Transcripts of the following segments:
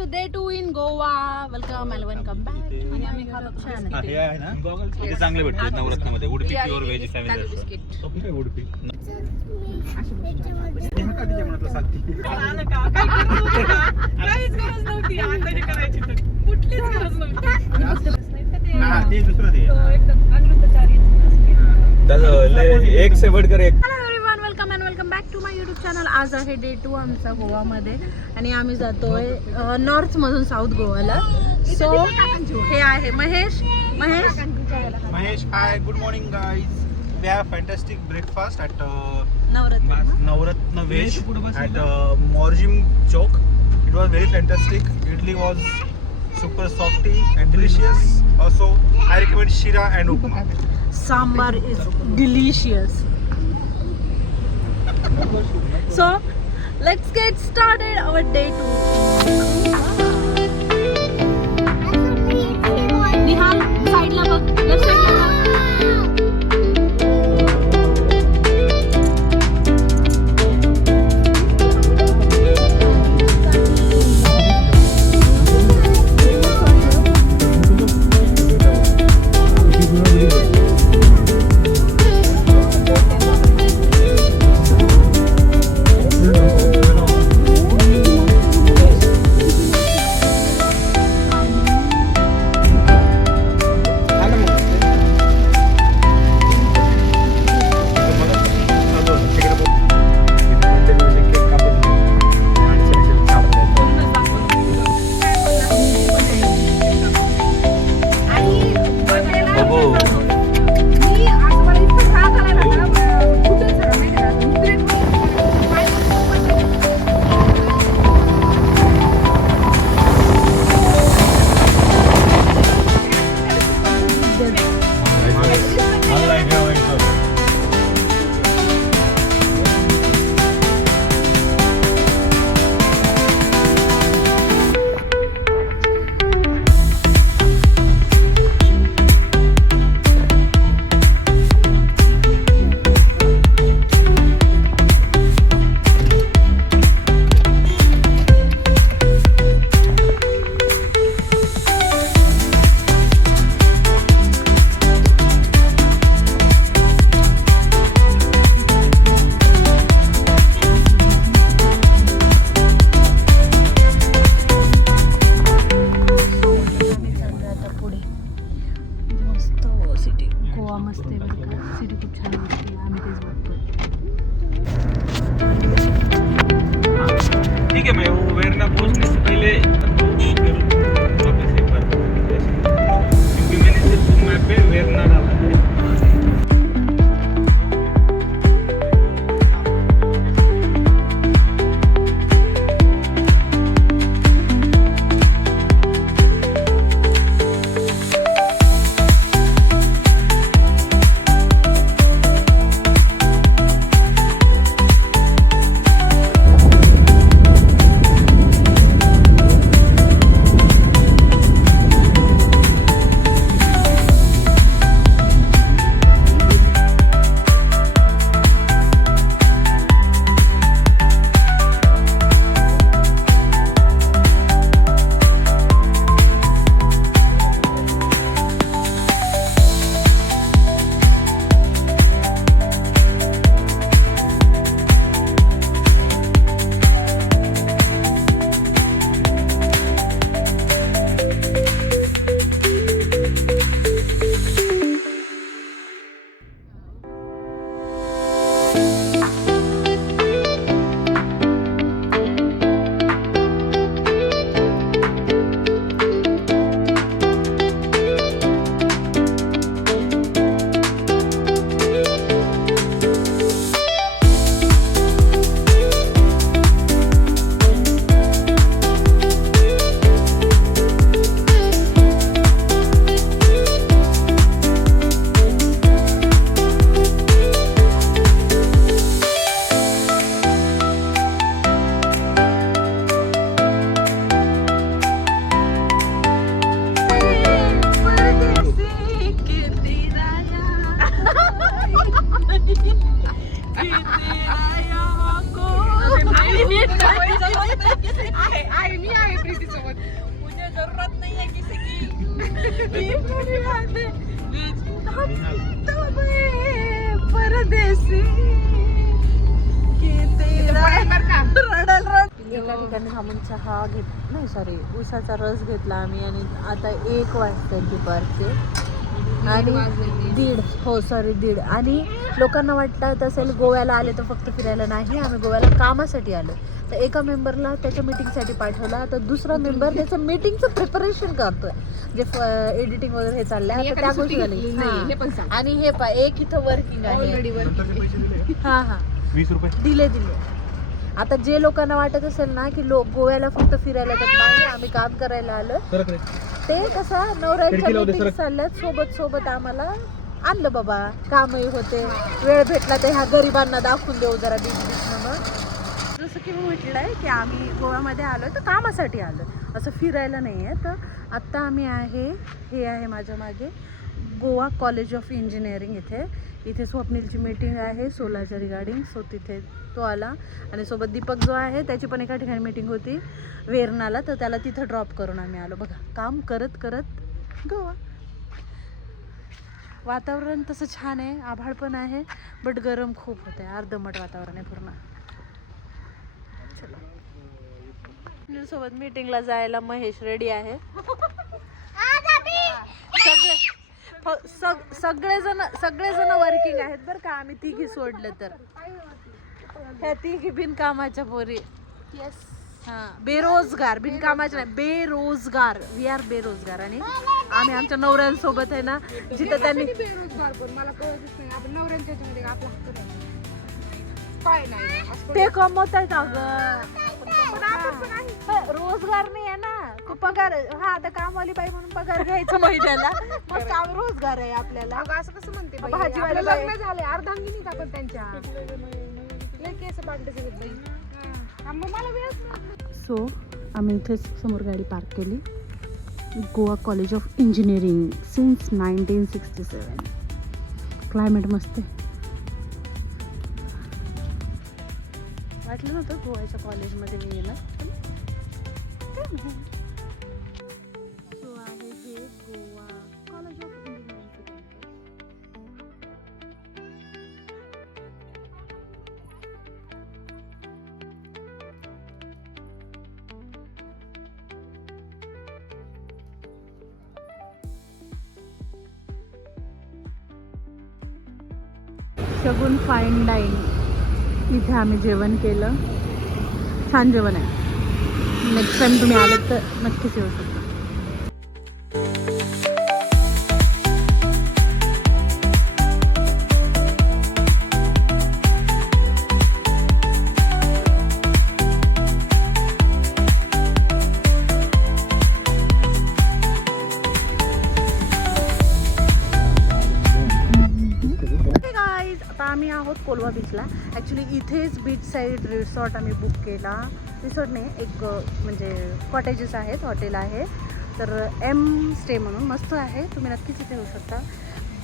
Is day 2 in Goa. Welcome and welcome back. आणि आम्ही खातो छान हे आहे ना ते चांगले भेटतात नवरत्नामध्ये. Udupi pure veg family biscuit. Udupi काहीच गरज नव्हती अंदाजे करायची तर कुठलीच गरज नव्हती. ते दुसरं ते एकदम अमृतचारी एक से बढ़कर एक. Hello everyone, welcome and welcome back to my YouTube channel. आज आहे डे 2 आमचा गोवामध्ये आणि आम्ही जातोय नॉर्थ मधून साऊथ गोवाला. सो हे आहे Mahesh. Hi, good morning guys. We have fantastic breakfast at Navratna. Veg at Morjim Chowk. It was very fantastic. Idli was super softy and delicious. Also, I recommend Shira and Upma. Sambar is delicious. So, let's get started our day 2. Nihal साइडला बघ, left साइडला बघ. परदेसी एका ठिकाणी थांबून चहा घेत नाही सॉरी उसाचा रस घेतला आम्ही आणि आता 1 वाजता दुपारचे आणि 1:30 आणि लोकांना वाटत असेल गोव्याला आले तर फक्त फिरायला नाही, आम्ही गोव्याला कामासाठी आलो. तर एका मेंबरला त्याच्या मीटिंगसाठी पाठवला, तर दुसरा मेंबर त्याचं मीटिंगचं प्रिपरेशन करतोय, जे एडिटिंग वगैरे हे चाललंय आता त्या गोष्टी झाली. आणि हे एक इथं वर्किंग आहे. हा 20 रुपये दिले. आता जे लोकांना वाटत असेल ना की गोव्याला फक्त फिरायला तर नाही, आम्ही काम करायला आलो, ते कसं नवऱ्याच्या मीटिंग चालल्यात सोबत आम्हाला आणलं बाबा. कामही होते, वेळ भेटला तर ह्या गरिबांना दाखवून देऊ जरा बीच म्हणून. जसं की मी म्हटलंय की आम्ही गोव्यामध्ये आलो तर कामासाठी आलो, असं फिरायला नाही आहे. तर आत्ता आम्ही हे आहे माझ्या मागे गोवा कॉलेज ऑफ इंजिनिअरिंग. इथे स्वप्नीलची मीटिंग आहे सोलारच्या रिगार्डिंग, सो तिथे तो आला आणि सोबत दीपक जो आहे त्याची पण एका ठिकाणी मीटिंग होती वेरणाला, तर त्याला तिथं ड्रॉप करून आम्ही आलो. बघा काम करत करत गोवा. वातावरण तसं छान आहे, आभाळ पण आहे, बट गरम खूप होत आहे, अर्धमट वातावरण आहे पूर्ण. चला सोबत मीटिंगला जायला महेश रेडी आहे. सगळेजण वर्किंग आहेत बरं का, आम्ही तिघी सोडलं तर. ह्या तिघी बिनकामाच्या पोरी. बेरोजगार, बिनकामाच्या नाही, बेरोजगार. वी आर बेरोजगार. आणि आम्ही आमच्या नवऱ्यांसोबत आहे ना, जिथं त्यांनी बेरोजगार पण मला कळतच नाही आपण नवऱ्यांच्या ह्याच्यामध्ये आपला हक्क काय नाही ते कमवत आहेत अगं, रोजगार नाही आहे ना. तू पगार आता कामवाली बाई म्हणून पगार घ्यायचा महिन्याला, मग काम रोजगार आहे आपल्याला. असं कसं म्हणते भाजीवाला लग्न झाले अर्धांगिनीत आपण त्यांच्या लय केस पांढरे सगळे बाई. मग मला वेळच. सो आम्ही इथेच समोर गाडी पार्क केली. Goa college of engineering since 1967. Climate मस्त आहे. वाटलं नव्हतं गोव्याच्या कॉलेजमध्ये मी येणार. सो आहे हे Goa college of engineering campus. Shagun fine dine इथे आम्ही जेवण केलं, छान जेवण आहे. नेक्स्ट टाइम तुम्ही आलेत तर नक्कीच येऊ शकता. आम्ही आहोत कोलवा बीचला. ॲक्च्युली इथेच बीच साईड रिसॉर्ट आम्ही बुक केला. रिसॉर्ट नाही, एक म्हणजे कॉटेजेस आहेत, हॉटेल आहे. तर एम स्टे म्हणून मस्त आहे, तुम्ही नक्कीच इथे येऊ शकता.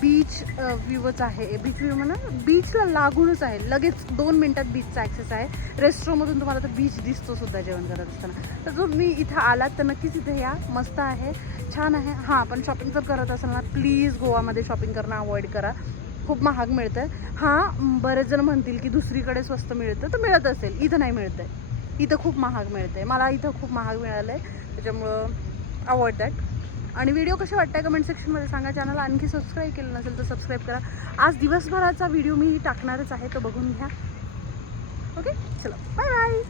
बीच व्ह्यूच आहे, बीच व्ह्यू म्हणा बीचला लागूनच आहे, लगेच 2 मिनटात बीचचा ॲक्सेस आहे. रेस्टॉरंटमधून तुम्हाला तर बीच दिसतो सुद्धा जेवण करत असताना. तर तुम्ही इथं आलात तर नक्कीच इथे या, मस्त आहे, छान आहे. हां, पण शॉपिंग जर करत असाल ना, प्लीज गोवामध्ये शॉपिंग करणं अवॉइड करा, खूप महाग मिळतं. हां, बरेच जण म्हणतील की दुसरीकडे स्वस्त मिळतं, तर मिळत असेल, इथं नाही मिळतं आहे, इथं खूप महाग मिळतं आहे. मला इथं खूप महाग मिळालं आहे, त्याच्यामुळं अवॉइड दॅट. आणि व्हिडिओ कसे वाटतं कमेंट सेक्शनमध्ये सांगा. चॅनल आणखी सबस्क्राईब केलं नसेल तर सबस्क्राईब करा. आज दिवसभराचा व्हिडिओ मी टाकणारच आहे, तो बघून घ्या. ओके, चला बाय बाय.